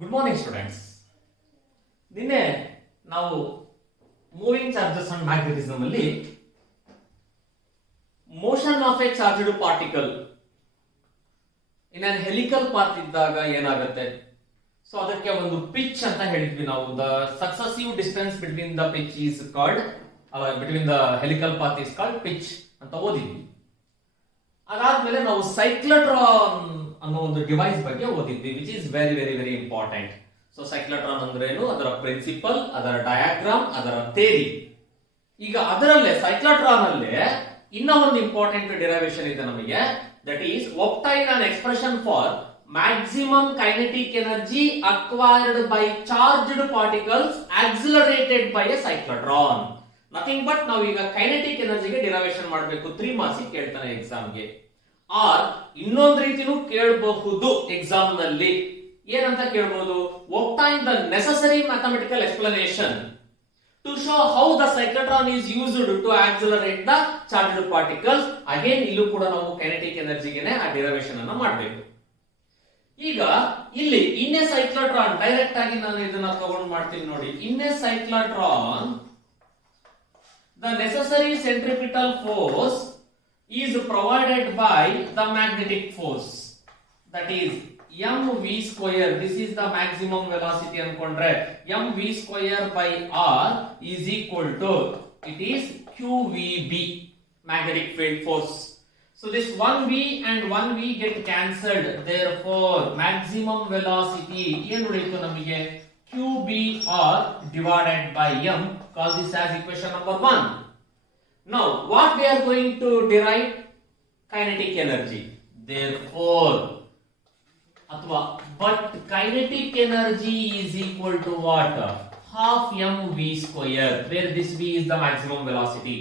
Good morning students. ನಿನ್ನೆ ನಾವು moving charges and magnetism ಅಲ್ಲಿ motion of a charged particle in an helical path ಇದ್ದಾಗ ಏನಾಗುತ್ತೆ, so ಅದಕ್ಕೆ ಒಂದು ಪಿಚ್ ಅಂತ ಹೇಳಿದ್ವಿ ನಾವು. The successive distance between the pitch is called between the helical path is called pitch ಅಂತ ಓದಿದ್ವಿ. ಅದಾದ್ಮೇಲೆ ನಾವು ಸೈಕ್ಲೋಟ್ರಾನ್ ಅನ್ನೋ ಒಂದು ಡಿವೈಸ್ ಬಗ್ಗೆ ಓದಿದ್ವಿ, which is very very very important. So cyclotron ಅಂದ್ರೇನು, ಅದರ ಪ್ರಿನ್ಸಿಪಲ್, ಅದರ ಡಯಾಗ್ರಾಮ್, ಅದರ ಥಿಯರಿ. ಈಗ ಅದರಲ್ಲೇ ಸೈಕ್ಲೋಟ್ರಾನ್ ಅಲ್ಲೇ ಇನ್ನ ಒಂದು ಇಂಪಾರ್ಟೆಂಟ್ ಡಿರೈವೇಶನ್ ಇದೆ ನಮಗೆ, that is obtain an expression for maximum kinetic energy acquired by charged particles accelerated by a cyclotron. Nothing but ನಾವು ಈಗ ಕೈನೆಟಿಕ್ ಎನರ್ಜಿಗೆ ಡಿರೈವೇಶನ್ ಮಾಡಬೇಕು. 3 ಮಾರ್ಕ್ಸ್ ಕೇಳ್ತಾನೆ ಎಕ್ಸಾಮ್ಗೆ. ಆರ್ ಇನ್ನೊಂದು ರೀತಿನೂ ಕೇಳಬಹುದು ಎಕ್ಸಾಮ್ ನಲ್ಲಿ. ಏನಂತ ಕೇಳಬಹುದು, obtain the necessary mathematical explanation to show how the cyclotron is used to accelerate the charged particles. Again ಇಲ್ಲೂ ಕೂಡ ನಾವು ಕೈನೆಟಿಕ್ ಎನರ್ಜಿಗೆ ಆ ಡಿರೈವೇಶನ್ ಅನ್ನು ಮಾಡಬೇಕು. ಈಗ ಇಲ್ಲಿ ಇನ್ ಎ ಸೈಕ್ಲೋಟ್ರಾನ್ ಡೈರೆಕ್ಟ್ ಆಗಿ ನಾನು ಇದನ್ನ ತಗೊಂಡು ಮಾಡ್ತೀನಿ ನೋಡಿ. In a cyclotron the necessary centripetal force is provided by the magnetic force, that is mv square. This is the maximum velocity ankondre mv square by r is equal to, it is qvb, magnetic field force. So this 1v and 1v get cancelled, therefore maximum velocity ಏನು ಉಳಿಯಿತು ನಮಗೆ, qbr divided by m. Call this as equation number 1. Now what we are going to derive? Kinetic energy. Therefore athwa but kinetic energy is equal to what? Half mv square, where this v is the maximum velocity.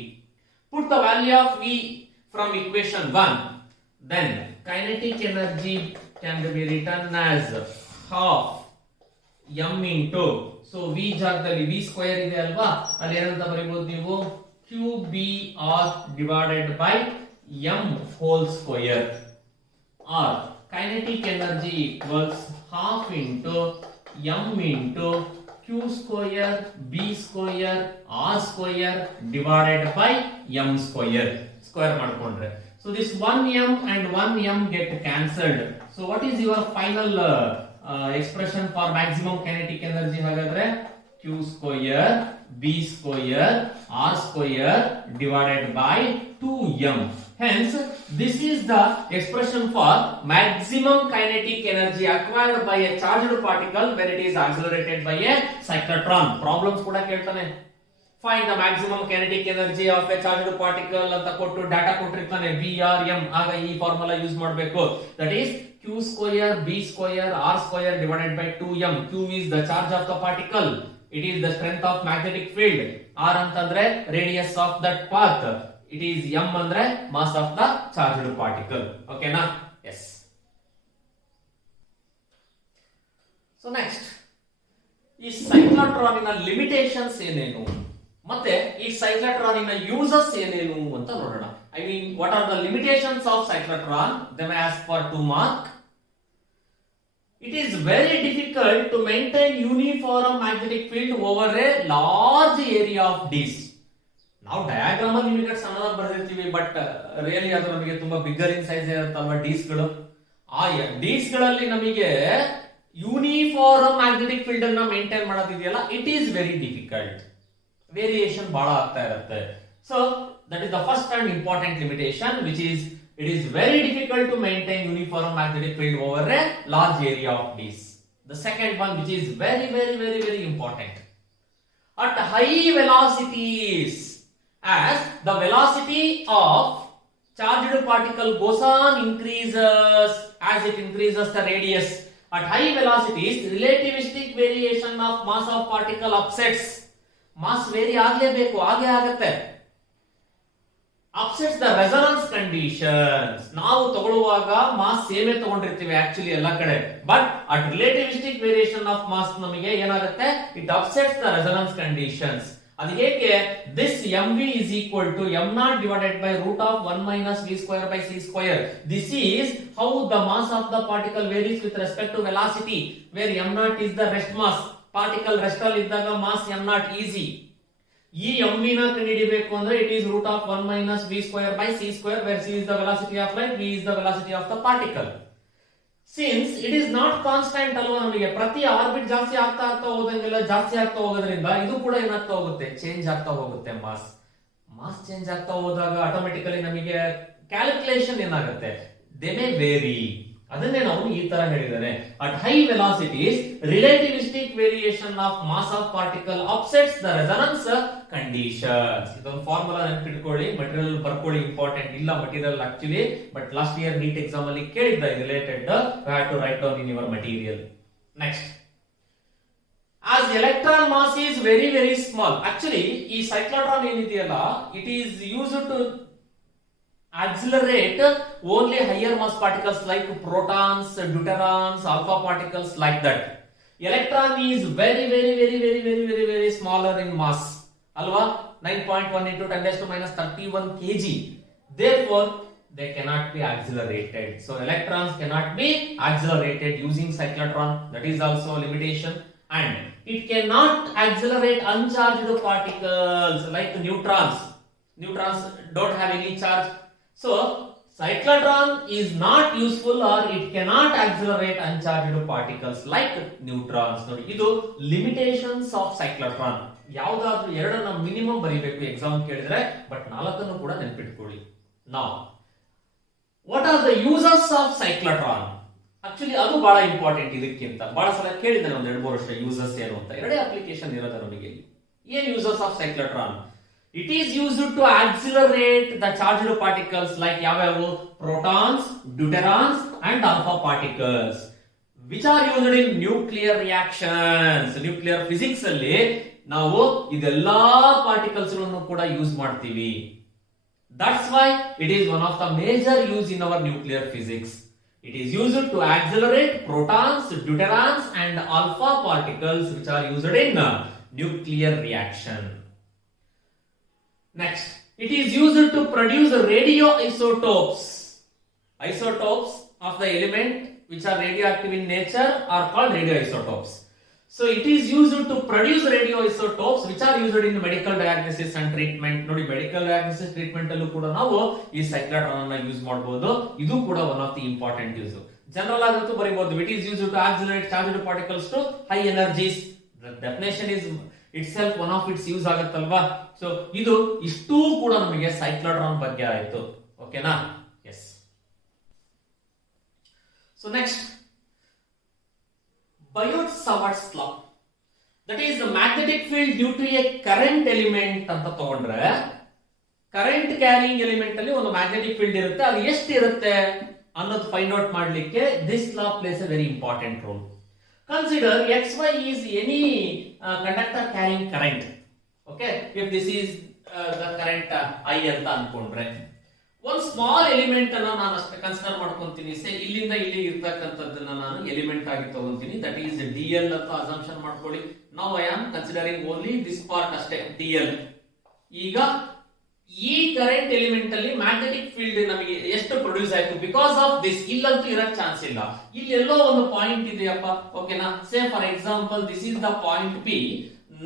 Put the value of v from equation 1, then kinetic energy can be written as half m into, so v ಜಾಗದಲ್ಲಿ v square ಇದೆ ಅಲ್ವಾ, ಅಲ್ಲಿ ಏನಂತ ಬರೀಬಹುದು ನೀವು, qbr divided by m whole square, or kinetic energy equals half into m into q square b square r square divided by m square. Square ಮಾಡ್ಕೊಂಡ್ರೆ, so this 1m and 1m get cancelled. So what is your final expression for maximum kinetic energy? ಹಾಗಾದ್ರೆ q square b square r square divided by 2m. Hence this is the expression for maximum kinetic energy acquired by a charged particle when it is accelerated by a cyclotron. Problems ಕೂಡ ಕೇಳ್ತಾನೆ. Find the maximum kinetic energy of a charged particle ಅಂತ ಕೊಟ್ಟು data ಕೊಟ್ಟಿರ್ತಾನೆ, vrm. ಆಗ ಈ formula use ಮಾಡಬೇಕು, that is q square b square r square divided by 2m. q is the charge of the particle, it is the strength of magnetic field, r ಅಂತಂದ್ರೆ radius of that path, it is m ಅಂದ್ರೆ mass of the charged particle. Okay na? Yes. So next, ಈ ಸೈಕ್ಲೋಟ್ರಾನಿನ limitations ಏನೇನು ಮತ್ತೆ ಈ ಸೈಕ್ಲೋಟ್ರಾನಿನ uses ಏನೇನು ಅಂತ ನೋಡೋಣ. I mean what are the limitations of cyclotron? They may ask for 2 marks. It is very difficult to maintain uniform magnetic field over a large area of disc. ನಾವು diagram ಅಲ್ಲಿ ನಿಮಗೆ ಸಣ್ಣದಾಗಿ ಬರೆದಿರ್ತೀವಿ, ಬಟ್ ರಿಯಲಿ ಅದು ನಮಗೆ ತುಂಬಾ bigger in size ಇರುತ್ತಲ್ವಾ disc ಗಳು. ಆ ಡಿಸ್ಕ್ ಗಳಲ್ಲಿ ನಮಗೆ ಯೂನಿಫಾರ್ಮ್ ಮ್ಯಾಗ್ನೆಟಿಕ್ ಫೀಲ್ಡ್ ಅನ್ನ ಮೇಂಟೈನ್ ಮಾಡೋದಿದೆಯಲ್ಲ, it is very difficult. Variation ಬಹಳ ಆಗ್ತಾ ಇರುತ್ತೆ. So that is the first and important limitation, which is it is very difficult to maintain uniform magnetic field over a large area of disc. The second one, which is very very very very important, at high velocities, as the velocity of charged particle goes on increases as it increases the radius. At high velocities, relativistic variation of mass of particle upsets. Mass vary ಆಗಲೇಬೇಕು, ಹಾಗೆ ಆಗುತ್ತೆ. upsets the resonance conditions. ನಾವು ತಗೊಳ್ಳುವಾಗ mass ಸೇಮೇ ತಗೊಂಡಿರ್ತೀವಿ actually ಎಲ್ಲ ಕಡೆ, but at relativistic variation of mass ನಮಗೆ ಏನಾಗುತ್ತೆ, it upsets the resonance conditions. ಅದು ಹೇಗೆ? this mv is equal to m naught divided by root of 1 minus v square by c square. This is how the mass of the particle varies with respect to velocity, where m naught is the rest mass. Particle rest ಅಲ್ಲಿ ಇದ್ದಾಗ mass m naught easy. ಈ mv ನ ಕಂಡುಹಿಡಿಯಬೇಕು ಅಂದ್ರೆ it is root of 1 minus v square by c square, where c is the velocity of light, v is the velocity of the particle. Since it is not constant ಅಲ್ವಾ, ನಮಗೆ ಪ್ರತಿ orbit ಜಾಸ್ತಿ ಆಗ್ತಾ ಹೋದಂಗೆಲ್ಲ ಜಾಸ್ತಿ ಆಗ್ತಾ ಹೋಗೋದ್ರಿಂದ ಇದು ಕೂಡ ಏನಾಗ್ತಾ ಹೋಗುತ್ತೆ, ಚೇಂಜ್ ಆಗ್ತಾ ಹೋಗುತ್ತೆ. ಮಾಸ್ ಚೇಂಜ್ ಆಗ್ತಾ ಹೋದಾಗ ಆಟೋಮೆಟಿಕಲಿ ನಮಗೆ ಕ್ಯಾಲ್ಕುಲೇಷನ್ ಏನಾಗುತ್ತೆ, ದೇ ಮೇ ವೇರಿ. ಅದನ್ನೇ ನಾವು ಈ ತರ ಹೇಳಿದ್ದಾರೆ, at high velocities relativistic variation of mass of particle upsets the resonance conditions. ಇದೊಂದು ಫಾರ್ಮುಲಾ ನೆನಪಿಟ್ಕೊಳ್ಳಿ, ಮಟೀರಿಯಲ್ ಬರ್ಕೊಳ್ಳಿ, ಇಂಪಾರ್ಟೆಂಟ್ ಇಲ್ಲ material actually, but last year NEET exam ಅಲ್ಲಿ ಕೇಳಿದ್ದ related, you have to write down in your material. Next, as electron mass is very very small, actually ಈ cyclotron ಏನಿದೆಯಲ್ಲ, it is used to accelerate only higher mass particles like protons, deuterons, alpha particles, like that. Electron is very very very very very very very smaller in mass alwa, 9.1 into 10 raised to minus 31 kg. Therefore they cannot be accelerated. So electrons cannot be accelerated using cyclotron. That is also a limitation. And it cannot accelerate uncharged particles like neutrons. Neutrons don't have any charge. So cyclotron is not useful, or it cannot accelerate uncharged particles like neutrons. ನೋಡಿ, ಇದು limitations of cyclotron. ಯಾವುದಾದ್ರೂ ಎರಡನ್ನ minimum ಬರೀಬೇಕು exam ಕೇಳಿದ್ರೆ, but ನಾಲ್ಕನ್ನು ಕೂಡ ನೆನಪಿಟ್ಕೊಳ್ಳಿ. Now, what are the uses of cyclotron? Actually ಅದು ಬಹಳ important. ಇದಕ್ಕಿಂತ ಬಹಳ ಸಲ ಕೇಳಿದ್ದಾನೆ, ಒಂದ್ 2-3 ವರ್ಷ ಯೂಸಸ್ ಏನು ಅಂತ. ಎರಡೇ ಅಪ್ಲಿಕೇಶನ್ ಇರೋದು ನಮಗೆ. ಏನ್ uses of cyclotron? It is used to accelerate the charged particles like ಯಾವ್ಯಾವು? Protons, deuterons and alpha particles, which are used in nuclear reactions. Nuclear physics ಅಲ್ಲಿ ನಾವು ಇದೆಲ್ಲಾ ಪಾರ್ಟಿಕಲ್ಸ್ ಗಳನ್ನು ಕೂಡ ಯೂಸ್ ಮಾಡ್ತೀವಿ. That's why it is one of the major use in our nuclear physics. It is used to accelerate protons, deuterons and alpha particles, which are used in nuclear reaction. Next, it is used to produce radioisotopes. Isotopes of the element which are radioactive in nature are called radioisotopes. So it is used to produce radioisotopes which are used in medical diagnosis and treatment. ನೋಡಿ, medical diagnosis treatment ಅಲ್ಲೂ ಕೂಡ ನಾವು ಈ cyclotron ಅನ್ನು use ಮಾಡಬಹುದು. ಇದು ಕೂಡ one of the important use. General ಆಗಂತೂ ಬರೀಬಹುದು, it is used to accelerate charged particles to high energies. The definition is itself one of its use ಆಗುತ್ತಲ್ವಾ. ಸೊ ಇದು ಇಷ್ಟೂ ಕೂಡ ನಮಗೆ cyclotron ಬಗ್ಗೆ ಆಯ್ತು. ಓಕೆನಾ? Yes. So next, Biot-Savart's law, that is the magnetic field due to a current element ಅಂತ ತಗೊಂಡ್ರೆ, ಕರೆಂಟ್ ಕ್ಯಾರಿಂಗ್ ಎಲಿಮೆಂಟ್ ಅಲ್ಲಿ ಒಂದು ಮ್ಯಾಗ್ನೆಟಿಕ್ ಫೀಲ್ಡ್ ಇರುತ್ತೆ. ಅದು ಎಷ್ಟು ಇರುತ್ತೆ ಅನ್ನೋದು ಫೈಂಡ್ ಔಟ್ ಮಾಡ್ಲಿಕ್ಕೆ this law plays a very important role. Consider xy is any conductor carrying current. Okay, if this is the current I ಅಂತ ಅನ್ಕೊಂಡ್ರೆ, ಒಂದು ಸ್ಮಾಲ್ ಎಲಿಮೆಂಟ್ ಅನ್ನ ನಾನು ಅಷ್ಟೇ ಕನ್ಸಿಡರ್ ಮಾಡ್ಕೊಂತೀನಿ. ಸೇ ಇಲ್ಲಿಂದ ಇಲ್ಲಿ ಇರ್ತಕ್ಕಂಥದ್ದನ್ನ ನಾನು ಎಲಿಮೆಂಟ್ ಆಗಿ ತಗೊಂತೀನಿ. ದಟ್ ಈಸ್ dl ಅಂತ ಅಸಂಪ್ಷನ್ ಮಾಡ್ಕೊಳ್ಳಿ. Now I am considering only this part ಅಷ್ಟೇ, dl. ಈಗ ಈ ಕರೆಂಟ್ ಎಲಿಮೆಂಟ್ ಅಲ್ಲಿ ಮ್ಯಾಗ್ನೆಟಿಕ್ ಫೀಲ್ಡ್ ನಮಗೆ ಎಷ್ಟು ಪ್ರೊಡ್ಯೂಸ್ ಆಯ್ತು ಬಿಕಾಸ್ ಆಫ್ ದಿಸ್. ಇಲ್ಲಂತೂ ಇರಕ್ ಚಾನ್ಸ್ ಇಲ್ಲ. ಇಲ್ಲಿ ಎಲ್ಲೋ ಒಂದು ಪಾಯಿಂಟ್ ಇದೆಯಪ್ಪ. ಓಕೆನಾ? Say for example this is the point P.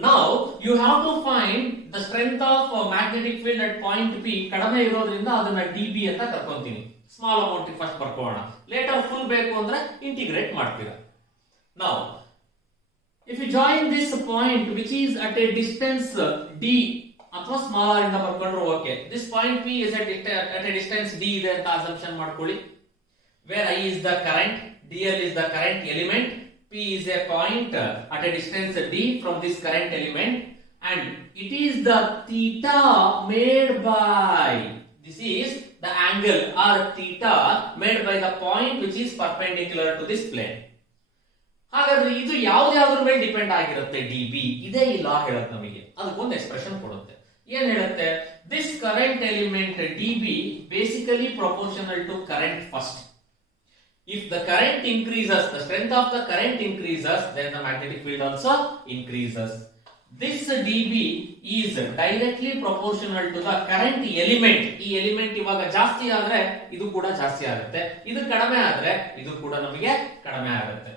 Now you have to find the strength of magnetic field at point P. ಕಡಿಮೆ ಇರೋದ್ರಿಂದ ಅದನ್ನ dB ಅಂತ ಕರ್ಕೊಂತೀನಿ. ಸ್ಮಾಲ್ ಅಮೌಂಟ್ ಫಸ್ಟ್ ಬರ್ಕೋಣ, ಲೇಟರ್ ಫುಲ್ ಬೇಕು ಅಂದ್ರೆ ಇಂಟಿಗ್ರೇಟ್ ಮಾಡ್ತೀರಾ. Now if you join this point which is at a distance d ಅಥವಾ ಸ್ಮಾಲ್ ಇಂದ ಬರ್ಕೊಂಡ್ರು okay. This point P is at a distance d ಇದೆ ಅಂತ ಅಸಂಪ್ಷನ್ ಮಾಡ್ಕೊಳ್ಳಿ. where I is the current, dl is the current element, P is a point at a distance d from this current element, and it is the theta made by, this is the angle or theta made by the point which is perpendicular to this plane. ಹಾಗಾದ್ರೆ ಇದು ಯಾವ್ದ್ರ ಮೇಲೆ depend ಆಗಿರುತ್ತೆ? dB. ಇದೇ ಈ ಲಾ ಹೇಳುತ್ತೆ ನಮಗೆ. ಅದಕ್ಕೊಂದು ಎಕ್ಸ್ಪ್ರೆಷನ್ ಕೊಡುತ್ತೆ. ಏನ್ ಹೇಳುತ್ತೆ? this current element dB basically proportional to current first. If the current increases, the strength of the current increases, then the magnetic field also increases. This dB is directly proportional to the current element. ಈ element ಇವಾಗ ಜಾಸ್ತಿ ಆದ್ರೆ ಇದು ಕೂಡ ಜಾಸ್ತಿ ಆಗುತ್ತೆ, ಇದು ಕಡಿಮೆ ಆದ್ರೆ ಇದು ಕೂಡ ನಮಗೆ ಕಡಿಮೆ ಆಗುತ್ತೆ.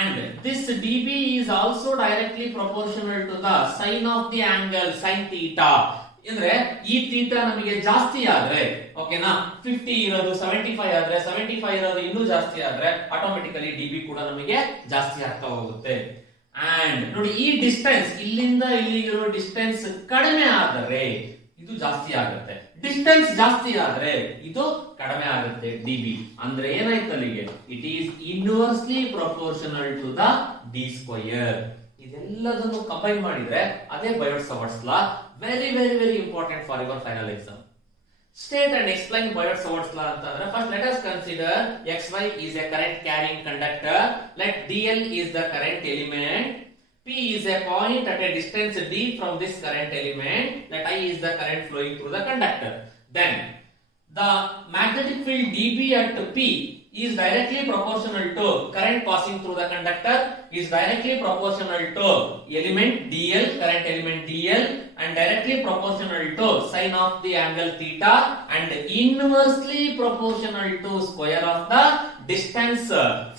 And this dB is also directly proportional to the sin of the angle sin theta. ಅಂದ್ರೆ ಈ ಥೀಟಾ ನಮಗೆ ಜಾಸ್ತಿ ಆದ್ರೆ, ಓಕೆನಾ, 50 ಇರೋದು 75 ಆದ್ರೆ, 75 ಇರೋದು ಇನ್ನೂ ಜಾಸ್ತಿ ಆದ್ರೆ ಆಟೋಮೆಟಿಕಲಿ ಡಿಬಿ ಕೂಡ ನಮಗೆ ಜಾಸ್ತಿ ಆಗ್ತಾ ಹೋಗುತ್ತೆ. ಅಂಡ್ ನೋಡಿ, ಈ ಡಿಸ್ಟೆನ್ಸ್ ಇಲ್ಲಿಂದ ಇಲ್ಲಿಗಿರೋ ಡಿಸ್ಟೆನ್ಸ್ ಕಡಿಮೆ ಆದರೆ ಇದು ಜಾಸ್ತಿ ಆಗುತ್ತೆ, ಡಿಸ್ಟೆನ್ಸ್ ಜಾಸ್ತಿ ಆದ್ರೆ ಇದು ಕಡಿಮೆ ಆಗುತ್ತೆ ಡಿಬಿ. ಅಂದ್ರೆ ಏನಾಯ್ತು ಅಲ್ಲಿಗೆ, it is inversely proportional to the D square. ಇದೆಲ್ಲದನ್ನು ಕಂಬೈನ್ ಮಾಡಿದ್ರೆ ಅದೇ Biot Savart's law. Very very very important for your final exam. State and explain Biot-Savart's law ಅಂತಂದ್ರೆ, first let us consider xy is a current carrying conductor. Let dl is the current element, p is a point at a distance d from this current element, let I is the current flowing through the conductor. Then the magnetic field dB at p is directly proportional to current passing through the conductor, is directly proportional to element dl, current element dl, and directly proportional to sin of the angle theta, and inversely proportional to square of the distance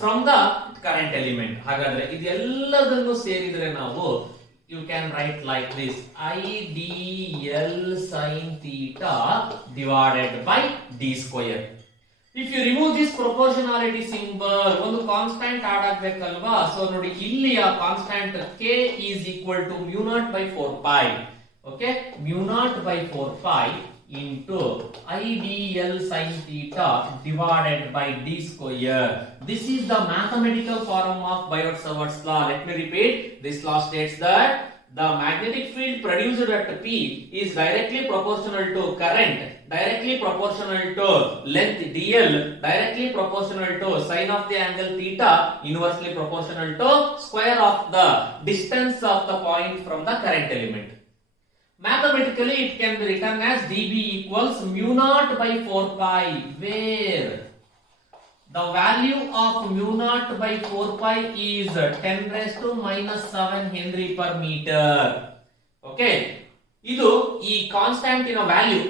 from the current element. ಹಾಗಾದ್ರೆ ಇದೆಲ್ಲದನ್ನು ಸೇರಿದ್ರೆ ನಾವು you can write like this: I dl sin theta divided by d square. If you remove this proportionality symbol, ಒಂದು constant add ಆಗಬೇಕಲ್ವಾ? So ನೋಡಿ, ಇಲ್ಲಿ ಆ constant k is equal to mu naught by 4 pi. Okay, mu naught by 4 pi into I dl sin theta divided by d square. This is the mathematical form of Biot-Savart's law. Let me repeat. This law states that the magnetic field produced at P is directly proportional to current, directly proportional to length dl, directly proportional to sin of the angle theta, inversely proportional to square of the distance of the point from the current element. Mathematically, it can be written as dB equals mu naught by 4 pi, where the value of mu naught by 4 pi is 10 raised to minus 7 Henry per meter. Okay, ಇದು ಈ constant ಇನ value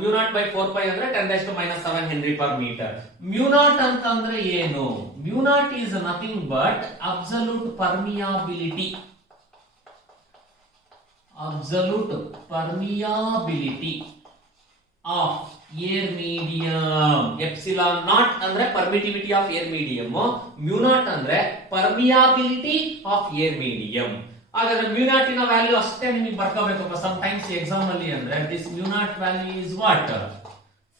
mu naught by 4 pi ಅಂದ್ರೆ 10 raised to minus 7 Henry per meter. mu naught ಅಂತ ಅಂದ್ರೆ ಏನು? mu naught is nothing but absolute permeability. Absolute permeability of air medium. Epsilon naught ಅಂದ್ರೆ permittivity of air medium, mu naught ಅಂದ್ರೆ permeability of air medium. ಹಾಗಾದ್ರೆ mu naught ಇನ value ಅಷ್ಟೇ ನಿಮಗೆ ಬರ್ಕೋಬೇಕು. Some times exam ಅಲ್ಲಿ ಅಂದ್ರೆ this mu naught value is what?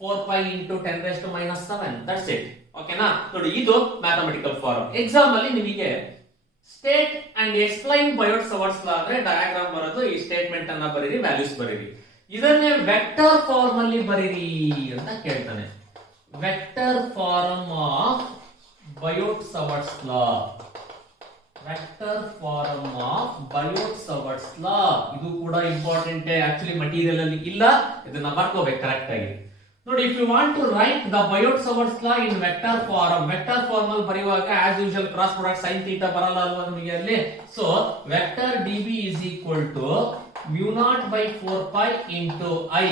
4 pi into 10 raised to minus 7. That's it. ಓಕೆನಾ? ನೋಡಿ, ಇದು ಮ್ಯಾಥಮೆಟಿಕಲ್ ಫಾರ್ಮ್. ಎಕ್ಸಾಮ್ ಅಲ್ಲಿ ನಿಮಗೆ ಸ್ಟೇಟ್ ಅಂಡ್ ಎಕ್ಸ್ಪ್ಲೈನ್ ಬಯೋಟ್-ಸವರ್ಟ್ಸ್ ಲಾ ಅಂದ್ರೆ ಡಯಾಗ್ರಾಮ್ ಬರೋದು, ಈ ಸ್ಟೇಟ್ಮೆಂಟ್ ಅನ್ನ ಬರೀರಿ, ವ್ಯಾಲ್ಯೂಸ್ ಬರೀರಿ. ಇದನ್ನೇ ವೆಕ್ಟರ್ ಫಾರ್ಮ್ ಅಲ್ಲಿ ಬರೀರಿ ಅಂತ ಕೇಳ್ತಾನೆ. Vector form of Biot Savart's law. Vector form of Biot Savart's law, ಇದು ಕೂಡ ಇಂಪಾರ್ಟೆಂಟ್. ಆಕ್ಚುಲಿ ಮಟೀರಿಯಲ್ ಅಲ್ಲಿ ಇಲ್ಲ, ಇದನ್ನ ಬರ್ಕೋಬೇಕು ಕರೆಕ್ಟ್ ಆಗಿ. ನೋಡಿ, if you want to write the Biot-Savart's law in vector form, vector form ಅಲ್ಲಿ ಬರೆಯುವಾಗ as usual cross product sin theta ಬರಲ್ಲ ಅಲ್ವಾ ನಮಗೆ ಅಲ್ಲಿ. So vector dB is equal to mu naught by 4 pi into I.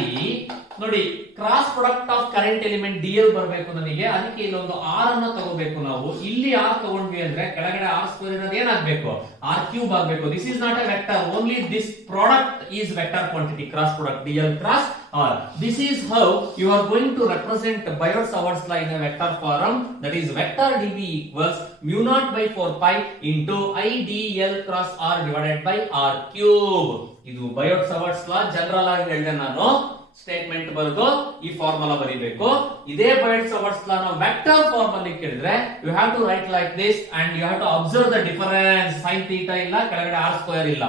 ನೋಡಿ, cross product of current element dl ಬರಬೇಕು ನನಗೆ, ಅದಕ್ಕೆ ಇಲ್ಲೊಂದು r ಅನ್ನ ತಗೋಬೇಕು ನಾವು. ಇಲ್ಲಿ r ತಗೊಂಡ್ವಿ ಅಂದ್ರೆ ಕೆಳಗಡೆ r ಸ್ಕ್ವೇರ್ ಇರೋದು ಏನಾಗಬೇಕು? r ಕ್ಯೂಬ್ ಆಗಬೇಕು. This is not A vector, only this product is vector quantity, cross product dl cross r. This is how you are going to represent Biot-Savart's law in a vector form. That is vector dB equals mu naught by 4 pi into I dl cross r divided by r cube. ಇದು Biot-Savart's law. General ಆಗಿ ಹೇಳಿದೆ ನಾನು, statement ಬರೆದು ಈ formula ಬರೀಬೇಕು. ಇದೇ Biot-Savart's law ನ vector form ಅಲ್ಲಿ ಕೇಳಿದ್ರೆ you have to write like this and you have to observe the difference. sin theta ಇಲ್ಲ, ಕೆಳಗಡೆ r ಸ್ಕ್ವೇರ್ ಇಲ್ಲ,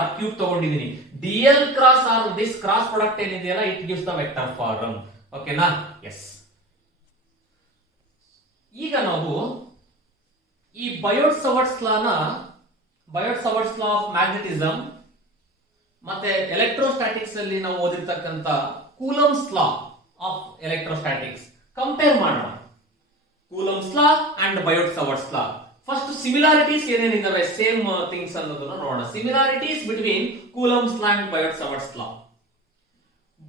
r ಕ್ಯೂಬ್ ತಗೊಂಡಿದ್ದೀನಿ. dl cross r, this cross product ಏನಿದೆಯಲ್ಲ, it gives the vector form. ಓಕೆನಾ? Yes. ಈಗ ನಾವು ಈ Biot-Savart's law ನ, Biot-Savart's law ಆಫ್ ಮ್ಯಾಗ್ನೆಟಿಸಮ್ ಮತ್ತೆ ಎಲೆಕ್ಟ್ರೋಸ್ಟಾಟಿಕ್ಸ್ ಅಲ್ಲಿ ನಾವು ಓದಿರ್ತಕ್ಕಂತ Coulomb's law of electrostatics compare ಮಾಡೋಣ. Coulomb's law and Biot-Savart's law. First similarities ಏನೇನಿದಾವೆ ಸೇಮ್ ಥಿಂಗ್ಸ್ ಅನ್ನೋದನ್ನ ನೋಡೋಣ. Similarities between Coulomb's law and Biot Savart's law.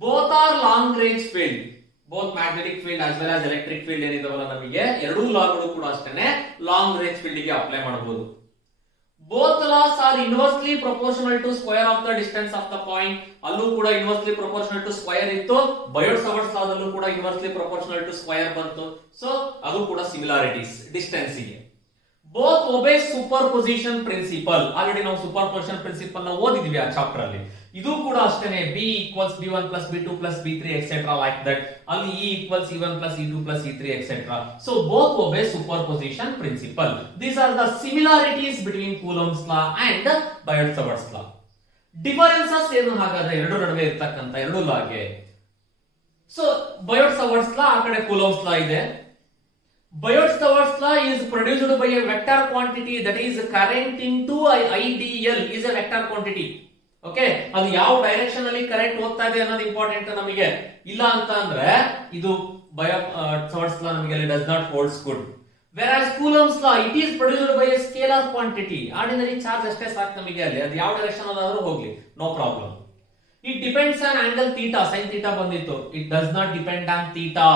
Both are long range field, both magnetic field as well as electric field ಏನಿದಾವಲ್ಲ ನಮಗೆ ಎರಡೂ ಲಾಗಳು ಕೂಡ ಅಷ್ಟೇನೆ ಲಾಂಗ್ ರೇಂಜ್ ಫೀಲ್ಡ್ ಗೆ ಅಪ್ಲೈ ಮಾಡಬಹುದು. Both laws are inversely proportional to square of the distance of the point. ಅಲ್ಲೂ ಕೂಡ inversely proportional to square ಇತ್ತು, ಬಯೋಟ್-ಸವರ್ಟ್ಸ್ ಲಾದಲ್ಲೂ ಕೂಡ inversely proportional to square ಬಂತು. ಸೊ ಅದು ಕೂಡ ಸಿಮಿಲಾರಿಟೀಸ್ ಡಿಸ್ಟೆನ್ಸ್ ಗೆ. Both obey superposition principle. Already ನಾವು ಸೂಪರ್ಪೋಸಿಷನ್ ಪ್ರಿನ್ಸಿಪಲ್ ನ ಓದಿದ್ವಿ ಆ ಚಾಪ್ಟರ್ ಅಲ್ಲಿ. ಇದು ಕೂಡ ಅಷ್ಟೇನೆ b equals b1 plus b2 plus b3 etc. like that. ಅಲ್ಲಿ e equals e1 plus e2 plus e3 etc. So both obey superposition principle. These are the similarities between Coulomb's law and Biot Savart's law. Differences ಏನು ಹಾಗಾದ್ರೆ ಎರಡು ನಡುವೆ ಇರತಕ್ಕಂತ ಎರಡು ಲಾಗೆ? So ಬಯೋಟ್-ಸವರ್ಟ್ಸ್ law ಆ ಕಡೆ Coulomb's law ಇದೆ. Bioట్-ಸವರ್ಟ್ಸ್ law is produced by a vector quantity, that is current into IDL is a vector quantity. Okay, ಅದು ಯಾವ ಡೈರೆಕ್ಷನ್ ಅಲ್ಲಿ ಕರೆಂಟ್ ಹೋಗ್ತಾ ಇದೆ ಅನ್ನೋದು ಇಂಪಾರ್ಟೆಂಟ್ ನಮಗೆ. ಇಲ್ಲ ಅಂತ ಅಂದ್ರೆ ಇದು ಬಯೋಟ್-ಸವರ್ಟ್ಸ್ law ನಮಗೆ does not holds good. Whereas Coulomb's law it is produced by a scalar quantity. Ordinary charge ಅಷ್ಟೇ ಸಾಕು ನಮಗೆ ಅಲ್ಲಿ, ಅದು ಯಾವ ಡೈರೆಕ್ಷನ್ ಅಲ್ಲಾದ್ರೂ ಹೋಗ್ಲಿ, no problem. It depends on angle theta, sin theta ಬಂದಿತ್ತು. It does not depend on theta.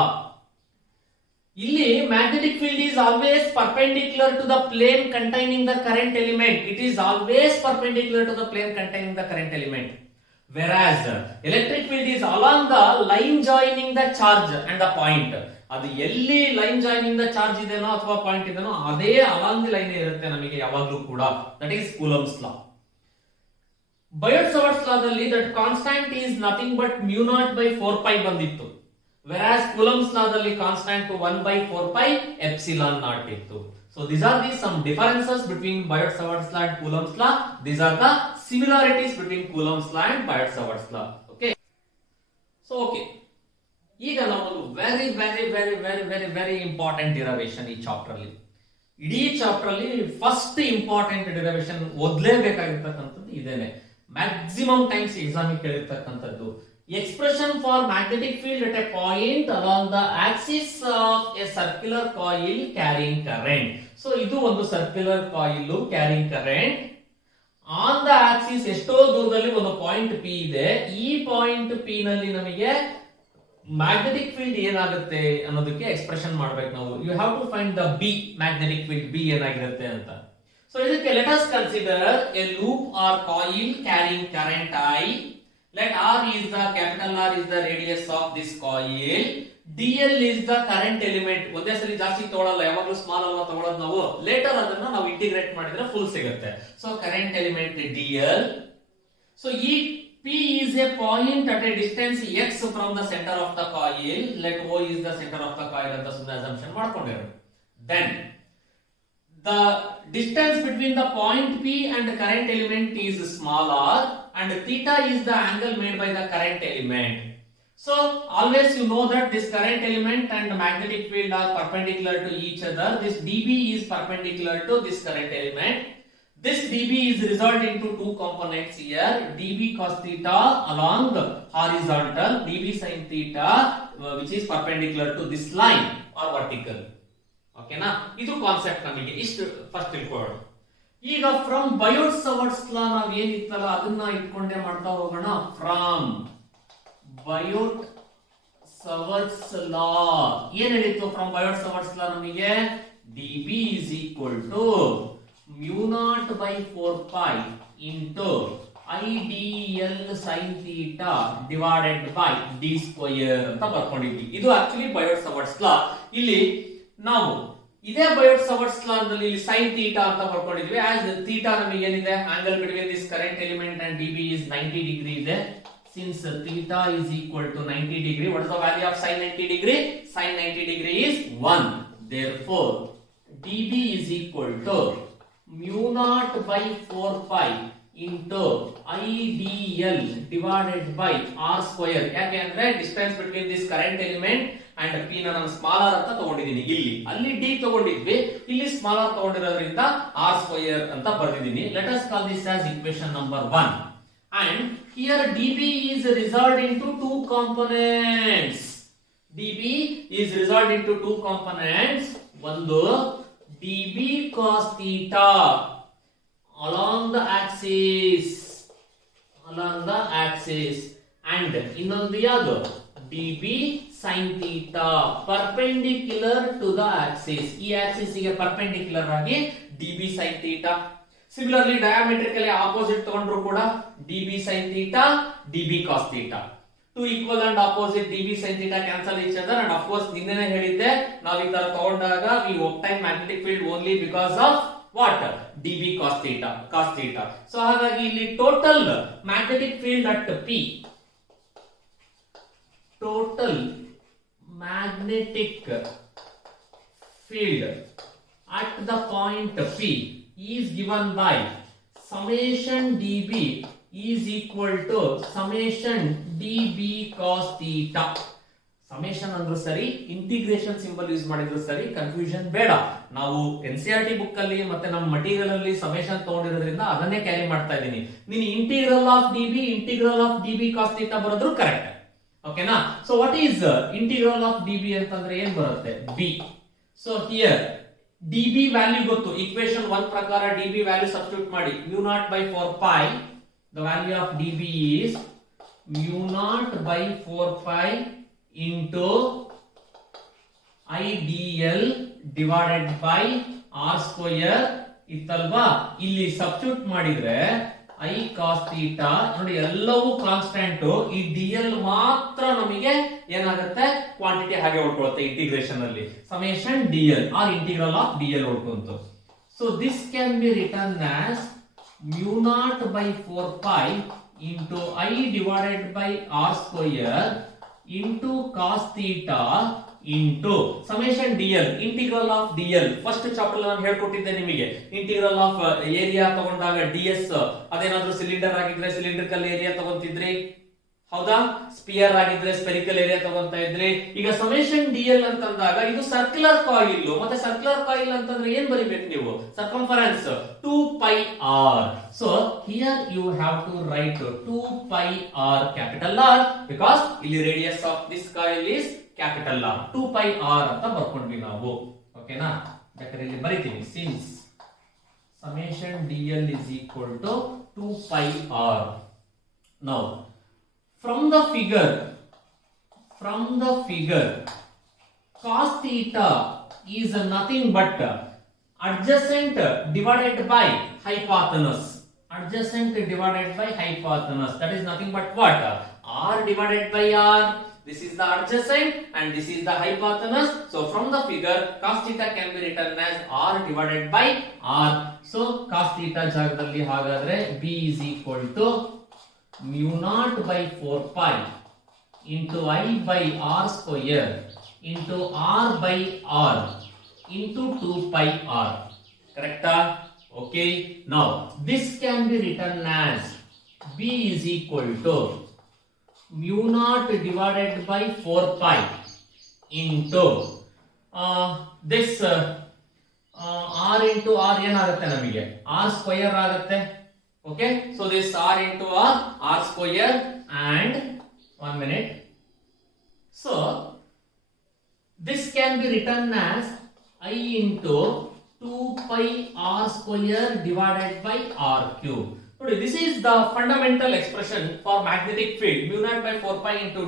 ಇಲ್ಲಿ magnetic field is always perpendicular to the plane containing the current element. It is always perpendicular to the plane containing the current element. Whereas electric field is along the line joining the charge and the point. ಅದು ಎಲ್ಲಿ line joining the charge ಇದೆನೋ ಅಥವಾ point ಇದೆನೋ ಅದೇ along the line ಇರುತ್ತೆ ನಮಗೆ ಯಾವಾಗಲೂ ಕೂಡ. That is Coulomb's law. Biot Savart's ಲಾದಲ್ಲಿ that constant is nothing but μ0/4π ಬಂದಿತ್ತು. Whereas Coulomb's law ದಲ್ಲಿ ಕಾನ್ಸ್ಟಂಟ್ 1/4π epsilon naught ಇತ್ತು. So these are the some differences between ಬಯೋಟ್-ಸವರ್ಟ್ಸ್ law and Coulomb's law. These are the similarities between Coulomb's law and Biot Savart's law. Okay. So okay. ಈಗ ನಾವು very very very very very very important derivation ಈ chapter ಅಲ್ಲಿ. ಇಡೀ chapter ಅಲ್ಲಿ first important derivation ಓದಲೇಬೇಕಾಗಿರ್ತಕ್ಕಂಥದ್ದು ಇದೇನೆ. Maximum times exam ಕೇಳಿರ್ತಕ್ಕಂಥದ್ದು. Expression for magnetic field at a point along the axis of a circular coil carrying current. So ಇದು ಒಂದು circular coil carrying current. On the axis ಎಷ್ಟೋ ದೂರದಲ್ಲಿ ಒಂದು point P ಇದೆ. ಈ ಪಾಯಿಂಟ್ P ನಲ್ಲಿ ನಮಗೆ ಮ್ಯಾಗ್ನೆಟಿಕ್ ಫೀಲ್ಡ್ ಏನಾಗುತ್ತೆ ಅನ್ನೋದಕ್ಕೆ ಎಕ್ಸ್ಪ್ರೆಷನ್ ಮಾಡ್ಬೇಕು ನಾವು. You have to find the B magnetic field B ಏನಾಗಿರುತ್ತೆ ಅಂತ. ಸೊ ಇದಕ್ಕೆ let us consider a loop or coil carrying current I. Let R is the capital R is the radius of this coil. DL is the current element. ಒಂದೇ ಸರಿ ಜಾಸ್ತಿ ತಗೊಳ್ಳಲ್ಲ, ಯಾವಾಗಲೂ small ಅಲ್ವಾ ತಗೊಳ್ಳೋದು ನಾವು. ಲೇಟರ್ ಅದನ್ನ ನಾವು ಇಂಟಿಗ್ರೇಟ್ ಮಾಡಿದ್ರೆ ಫುಲ್ ಸಿಗುತ್ತೆ. So current element DL. So ಈ P is a point at a distance x from the center of the coil. Let O is the center of the coil ಅಂತ ಸುಮ್ಮನೆ assumption ಮಾಡ್ಕೊಂಡಿರೋಣ. Then the distance between the point P and the current element is small r, and theta is the angle made by the current element. So always you know that this current element and the magnetic field are perpendicular to each other. This dB is perpendicular to this current element. This dB is resolved into two components here. dB cos theta along the horizontal, dB sin theta which is perpendicular to this line or vertical. ಓಕೆನಾ, ಇದು concept ನಮಗೆ ಇಷ್ಟು first ತಿಳ್ಕೊಳ್ಳೋಣ. ಈಗ from ಬಯೋಟ್-ಸವರ್ಟ್ಸ್ ಲಾ ನಾವ್ ಏನಿತ್ತಲ್ಲ ಅದನ್ನ ಇಟ್ಕೊಂಡೇ ಮಾಡ್ತಾ ಹೋಗೋಣ. ಫ್ರಮ್ ಬಯೋಟ್-ಸವರ್ಟ್ಸ್ ಲಾ ಏನ್ ಹೇಳಿತ್ತು? ಫ್ರಮ್ ಬಯೋಟ್-ಸವರ್ಟ್ಸ್ ಲಾ ನಮಗೆ dB is equal to μ0/4π into IDL sin theta divided by d square ಅಂತ ಬರ್ಕೊಂಡಿದ್ವಿ. ಇದು ಆಕ್ಚುಲಿ ಬಯೋಟ್-ಸವರ್ಟ್ಸ್ ಲಾ. ಇಲ್ಲಿ ನಾವು ಇದೇ ಬಯೋಟ್-ಸವರ್ಟ್ಸ್ ಲಾ ನಲ್ಲಿ ಇಲ್ಲಿ sin theta ಅಂತ ಬರ್ಕೊಂಡಿದ್ವಿ. ಆಸ್ theta ನಮಗೆ ಏನಿದೆ, angle between this current element and dB is 90 degree ಇದೆ. Since theta is equal to 90 degree, what is the value of sin 90 degree? Sin 90 degree is 1. Therefore, dB is equal to μ0/4π into IDL divided by r square. ಯಾಕೆ ಅಂದ್ರೆ distance between this current element and P ನಾನು smaller ಅಂತ ತಗೊಂಡಿದ್ದೀನಿ. ಇಲ್ಲಿ ಅಲ್ಲಿ D ತಗೊಂಡಿದ್ವಿ, ಇಲ್ಲಿ smaller ತಗೊಂಡಿರೋದ್ರಿಂದ r square ಅಂತ ಬರೆದಿದ್ದೀನಿ. Let us call this as equation number 1. And here dB is resolved into two components. dB is resolved into two components. ಒಂದು db cos theta along the axis and ಇನ್ನೊಂದು ಯಾವುದು db sin theta perpendicular to the axis. ಈ axis ಗೆ perpendicular ಆಗಿ db sin theta. Similarly diametrically opposite ತಗೊಂಡ್ರು ಕೂಡ db sin theta db cos theta. Two equal and opposite db sin theta cancel each other, and of course ನಿನ್ನೆನೇ ಹೇಳಿದ್ದೆ ನಾವು ಈ ತರ ತಗೊಂಡಾಗ we obtain magnetic field only because of what db cos theta. So ಹಾಗಾಗಿ ಇಲ್ಲಿ total magnetic field at p, total magnetic field at the point p is given by summation db is equal to summation db cos theta. Summation ಅಂದ್ರೂ ಸರಿ, integration symbol use ಮಾಡಿದ್ರು ಸರಿ, confusion ಬೇಡ. ನಾವು NCERT book ಅಲ್ಲಿ ಮತ್ತೆ ನಮ್ಮ material ಅಲ್ಲಿ ಸಮೇಶನ್ ತಗೊಂಡಿರೋದ್ರಿಂದ ಅದನ್ನೇ ಕ್ಯಾರಿ ಮಾಡ್ತಾ ಇದ್ದೀನಿ. ನೀನು integral of d B cos theta ಬರೋದ್ರು ಕರೆಕ್ಟ್. ಓಕೆನಾ? So what is integral of d B ಅಂತಂದ್ರೆ ಏನ್ ಬರುತ್ತೆ? B. So here d B value ಗೊತ್ತು, ಇಕ್ವೇಶನ್ 1 ಪ್ರಕಾರ ಡಿಬಿ ವ್ಯಾಲ್ಯೂ ಸಬ್ಸ್ಟಿಟ್ಯೂಟ್ ಮಾಡಿ mu naught by 4 pi, the value of db is mu naught by 4 pi into idl divided by r square ಇತ್ತಲ್ವಾ. ಇಲ್ಲಿ substitute ಮಾಡಿದ್ರೆ i cos theta ನೋಡಿ ಎಲ್ಲವೂ constant, ಈ dl ಮಾತ್ರ ನಮಗೆ ಏನಾಗುತ್ತೆ ಕ್ವಾಂಟಿಟಿ ಹಾಗೆ ಉಳ್ಕೊಳ್ಳುತ್ತೆ ಇಂಟಿಗ್ರೇಷನ್ ಅಲ್ಲಿ. Summation dl or integral of dl ಉಳ್ಕೊಂತು. So this can be written as mu naught by 4 pi into I divided by r square into cos theta into summation dl, integral of dl. First chapter ನಾನು ಹೇಳ್ಕೊಟ್ಟಿದ್ದೆ ನಿಮಗೆ, integral of area ತಗೊಂಡಾಗ ds ಅದೇನಾದ್ರೂ cylinder ಆಗಿದ್ರೆ cylindrical area ತಗೊಂತಿದ್ರಿ, ಹೌದಾ? Spear ಆಗಿದ್ರೆ spherical area ತಗೊಂತಾ ಇದ್ರಿ. ಈಗ summation dl ಅಂತಂದಾಗ ಇದು ಸರ್ಕ್ಯುಲರ್ ಕಾಯಿಲ್, ಮತ್ತೆ ಸರ್ಕ್ಯುಲರ್ ಕಾಯಿಲ್ ಅಂತಂದ್ರೆ ಏನ್ ಬರಿಬೇಕು ನೀವು? Circumference 2 pi r. So here you have to write 2 pi r capital R because ಇಲ್ಲಿ radius of this coil is capital R. 2 pi r ಅಂತ ಬರ್ಕೊಂಡ್ವಿ ನಾವು. ಓಕೆನಾ? ಬೇಕಾದ್ರೆ ಇಲ್ಲಿ ಬರಿತೀನಿ, since summation dl is equal to 2 pi r. Now from the figure cos theta is nothing but adjacent divided by hypotenuse. That is nothing but what? R divided by R. This is the adjacent and this is the hypotenuse. So from the figure cos theta can be written as R divided by R. So cos theta ಜಾಗದಲ್ಲಿ ಹಾಗಾದ್ರೆ B is equal to mu naught by 4 pi into I by R square into R by R into 2 pi R. Correct? Okay. Now this can be written as B is equal to mu naught divided by 4 pi into this R into R ಏನಾಗುತ್ತೆ ನಮಗೆ? R square ಆಗುತ್ತೆ. Okay, so this R into R square and 1 minute. So this can be written as I into 2 pi R square divided by R cube. Okay, this is the fundamental expression for magnetic field, mu naught by 4 pi into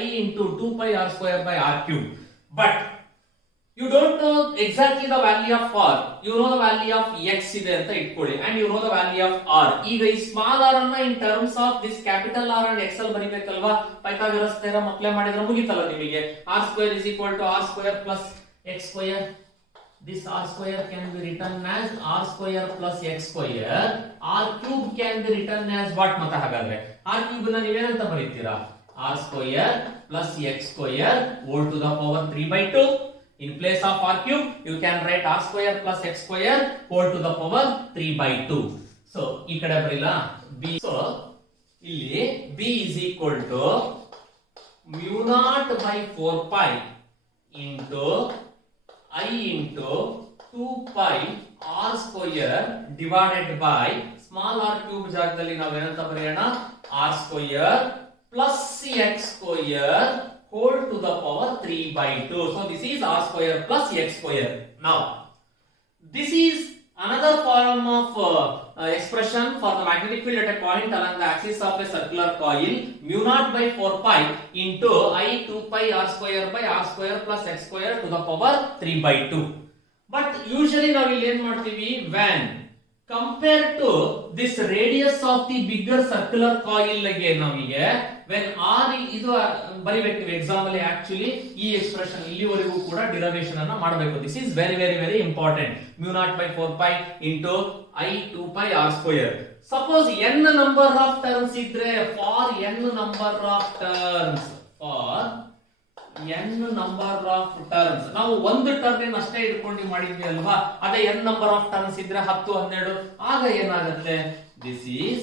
I into 2 pi R square by R cube. But you don't know exactly the value of R. You know the value of x ಇದೆ ಅಂತ ಇಟ್ಕೊಳ್ಳಿ, and you know the value of R. ಈಗ ಈ small r ಅನ್ನ in terms of this capital R and x ಅಲ್ಲಿ ಬರಿಬೇಕಲ್ವಾ? Pythagoras theorem apply ಮಾಡಿದ್ರೆ ಮುಗಿತಲ್ಲ ನಿಮಗೆ. R square is equal to R square plus x square. This R square can be written as R square plus x square. R cube can be written as what ಮತ ಹಾಗಾದ್ರೆ? R cube ನ ನೀವೇನಂತ ಬರೀತೀರಾ? R square plus x square whole to the power 3 by 2. In place of R cube, you can write R square plus x square whole to the power 3 by 2. So, ಈ ಕಡೆ ಬರಿಲ್ಲ B. So, ಇಲ್ಲಿ B is equal to mu naught by 4 pi into I into 2 pi R square divided by small r cube ಜಾಗದಲ್ಲಿ ನಾವು ಏನಂತ ಬರೆಯೋಣ? R square plus x square whole to the power 3 by 2. So this is R square plus x square. Now This is another form of expression for the magnetic field at a point along the axis of a circular coil. Mu naught by 4 pi into I 2 pi r square by r square plus x square to the power 3 by 2. But usually ನಾವು ಇಲ್ಲಿ ಏನು ಮಾಡ್ತೀವಿ, when compared to this radius of the bigger circular coil ಗೆ ನಮಗೆ when r ಇದು ಬರಿಬೇಕು exam ಅಲ್ಲಿ. Actually ಈ ಎಕ್ಸ್ಪ್ರೆಷನ್ ಇಲ್ಲಿವರೆಗೂ ಕೂಡ ಡಿರೈವೇಶನ್ ಅನ್ನ ಮಾಡಬೇಕು. This is very very very important. mu naught by 4 pi into I 2 pi r square. Suppose n number of terms ಇದ್ರೆ, for n number of terms, for n number of terms, ನಾವು ಒಂದು term ಅಷ್ಟೇ ಇಟ್ಕೊಂಡು ಮಾಡಿದ್ವಿ ಅಲ್ವಾ, ಅದೇ n number of terms ಇದ್ರೆ 10 12, ಆಗ ಏನಾಗುತ್ತೆ, this is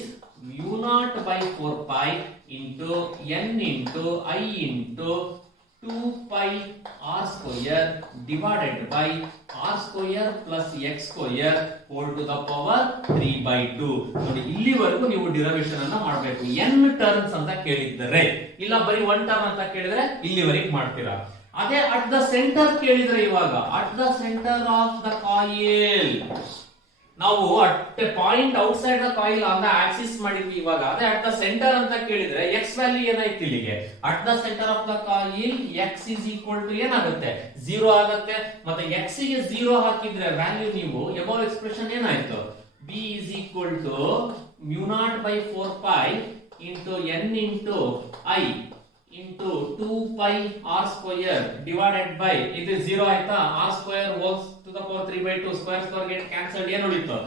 mu naught by 4 pi into n into I into 2 pi r square divided by r square plus x square whole to the power 3 by 2. ನೋಡಿ ಇಲ್ಲಿವರೆಗೂ ನೀವು ಡಿರೈವೇಶನ್ ಅನ್ನ ಮಾಡಬೇಕು. n terms ಅಂತ ಕೇಳಿದರೆ, ಇಲ್ಲ ಬರೀ 1 ಟರ್ಮ್ ಅಂತ ಕೇಳಿದ್ರೆ ಇಲ್ಲಿವರೆಗೆ ಮಾಡ್ತೀರಾ. ಅದೇ ಅಟ್ ದ ಸೆಂಟರ್ ಕೇಳಿದ್ರೆ, ಇವಾಗ at the centre of the coil ನಾವು at point outside the coil on the axis ಮಾಡಿದ್ವಿ. ಇವಾಗ ಅದೇ ಅಟ್ ದ ಸೆಂಟರ್ ಅಂತ ಕೇಳಿದ್ರೆ x ವ್ಯಾಲ್ಯೂ ಏನಾಯ್ತು ಇಲ್ಲಿಗೆ, at the centre of the coil x is equal to ಏನಾಗುತ್ತೆ, 0 ಆಗುತ್ತೆ. ಮತ್ತೆ x ಗೆ 0 ಹಾಕಿದ್ರೆ ವ್ಯಾಲ್ಯೂ ನೀವು ಎಬವ್ ಎಕ್ಸ್ಪ್ರೆಷನ್ ಏನಾಯ್ತು, b is equal to mu naught by 4 pi into n into I into 2 pi r square divided by, ಇದು 0 ಆಯ್ತಾ, r square whole to the power 3 by 2, square get cancelled, ಏನು ಉಳಿತು,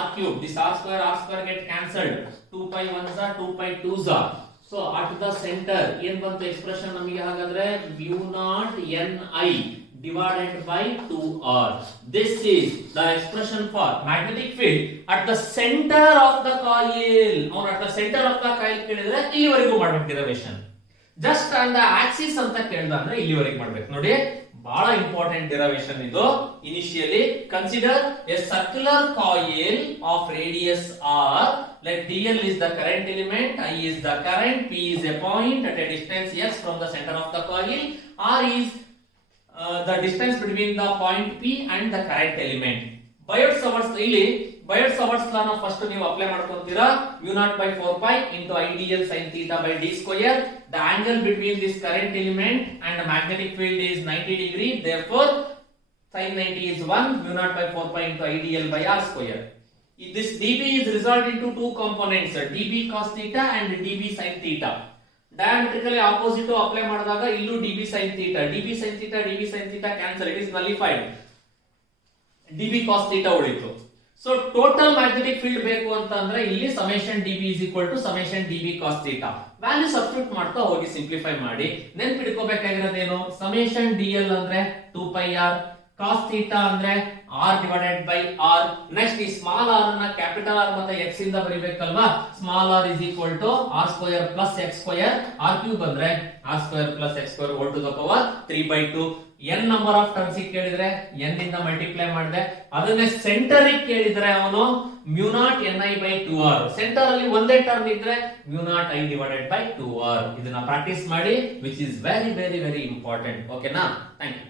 r cube, this r square get cancelled, 2 pi 1s are 2 pi 2s are. So at the center ಏನ್ ಬಂತು expression ನಮಗೆ, ಹಾಗಾದ್ರೆ mu naught n I divided by 2r. This is the expression for magnetic field at the center of the coil. or at the center of the coil ಕೇಳಿದ್ರೆ ಇಲ್ಲಿವರೆಗೂ ಮಾಡಬೇಕು derivation. Just on the Axis ಅಂತ ಕೇಳಿದ ಅಂದ್ರೆ ಇಲ್ಲಿವರೆಗೆ ಮಾಡ್ಬೇಕು. ನೋಡಿ ಬಹಳ ಇಂಪಾರ್ಟೆಂಟ್ ಡಿರೈವೇಶನ್ ಇದು. Initially consider A circular coil of radius r, like dl is the current element, I is the current, p is a point at a distance s from the center of the coil, r is the distance between the point p and the current element. Biot-Savart's ಇಲ್ಲಿ Biot-Savart's law ನ first ನೀವು apply ಮಾಡ್ಕೊಂತೀರಾ. mu naught by 4 pi into I dl sin theta by d square. The angle between this current element and the magnetic field is 90 degree. Therefore, sin 90 is 1. mu naught by 4 pi into I dl by r square. This dB is resolved into two components, dB cos theta and dB sin theta. Diametrically opposite apply ಮಾಡಿದಾಗ ಇಲ್ಲೂ dB sin theta, dB sin theta cancel, it is nullified. dB cos theta ಉಳಿತು. So total magnetic field ಬೇಕು ಅಂತ ಅಂದ್ರೆ ಇಲ್ಲಿ summation dB is equal to summation dB cos theta. Value substitute ಮಾಡ್ತಾ ಹೋಗಿ simplify ಮಾಡಿ. ನೆನ್ಪಿಟ್ಕೋಬೇಕಾಗಿರೋದೇನು, summation dl ಅಂದ್ರೆ 2 pi r, cos theta ಅಂದ್ರೆ r divided by r. Next ಈ ಸ್ಮಾಲ್ r ಅನ್ನ ಕ್ಯಾಪಿಟಲ್ R ಮತ್ತೆ x ಇಂದ ಬರಿಬೇಕಲ್ವಾ. Small r is equal to r square plus x square, r cube ಅಂದ್ರೆ r square plus x square whole to the power 3 by 2. n number of terms ಕೇಳಿದ್ರೆ n ಇಂದ multiply ಮಾಡಿದೆ. ಅದನ್ನೇ centre ಕೇಳಿದ್ರೆ ಅವನು mu naught ni by 2r. Centre ಅಲ್ಲಿ ಒಂದೇ term ಇದ್ರೆ mu naught I divided by 2r. ಇದನ್ನ ಪ್ರಾಕ್ಟೀಸ್ ಮಾಡಿ, which is very very very important. ಓಕೆನಾ? Thank you.